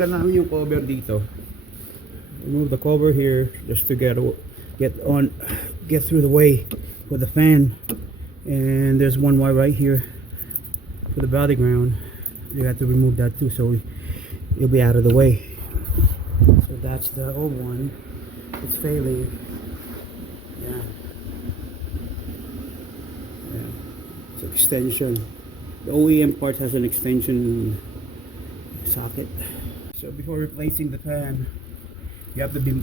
tinanggal namin yung cover dito. Remove the cover here just to get through the way with the fan. And there's one wire right here for the body ground. You have to remove that too, so you'll be out of the way. So that's the old one. It's failing. Yeah. It's extension. The OEM part has an extension socket. So before replacing the fan, you have to be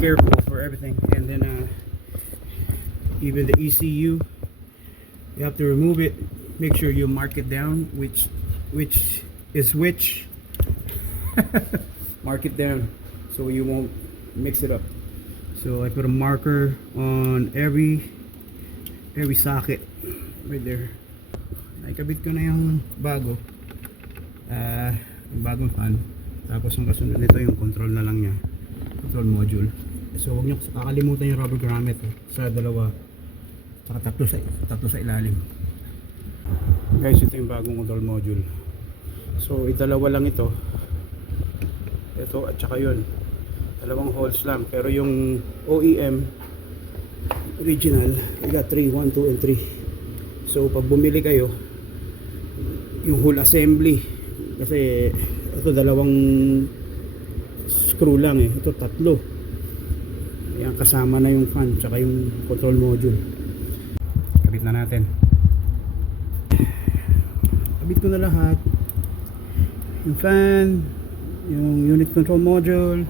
careful for everything. And then even the ECU, you have to remove it. Make sure you mark it down which is which. Mark it down so you won't mix it up. So I put a marker on every socket right there. Naikabit ko na yung bago, yung bagong fan. Tapos ang kasunod nito yung control na lang niya, control module. So huwag nyo kakalimutan yung rubber grommet sa dalawa, saka tatlo sa ilalim. Guys, ito yung bagong control module. So dalawa lang ito at saka yun, dalawang holes lang. Pero yung OEM original, we got 3, 1, 2 and 3. So pag bumili kayo, yung whole assembly, kasi ito dalawang screw lang ito tatlo. Ayan, kasama na yung fan tsaka yung control module. Kabit na natin. Kabit ko na lahat, yung fan, yung unit control module,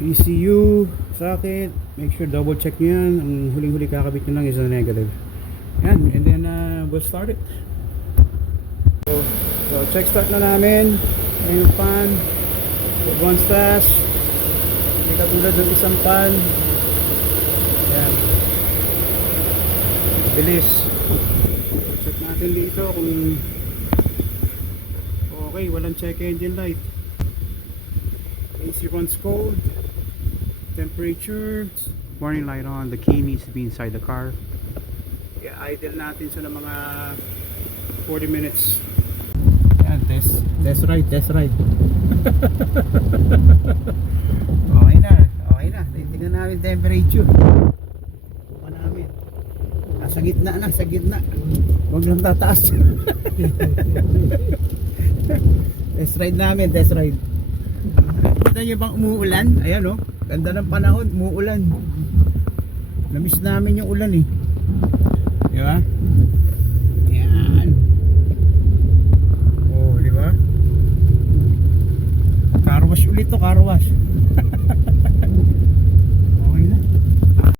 ECU, socket. Make sure double check nyo yan. Ang huling-huli kakabit nyo lang is a negative. Yan, and then we'll start it. So check start na namin. Ayan yung fan, it runs fast, hindi katulad ng isang fan. Ayan, bilis. Check natin dito kung okay, walang check engine light. AC runs cold, temperature, warning light on. The key needs to be inside the car. Yeah, idle natin sa mga 40 minutes. Yan, test ride. Okay na. Tingnan namin temperature. Buka namin. Sa gitna. Huwag lang tataas. Test ride. Kita nyo bang umuulan? Ayan ganda ng panahon, umuulan. Namiss namin yung ulan diba? Yan. Diba? Car wash ulit to, car wash.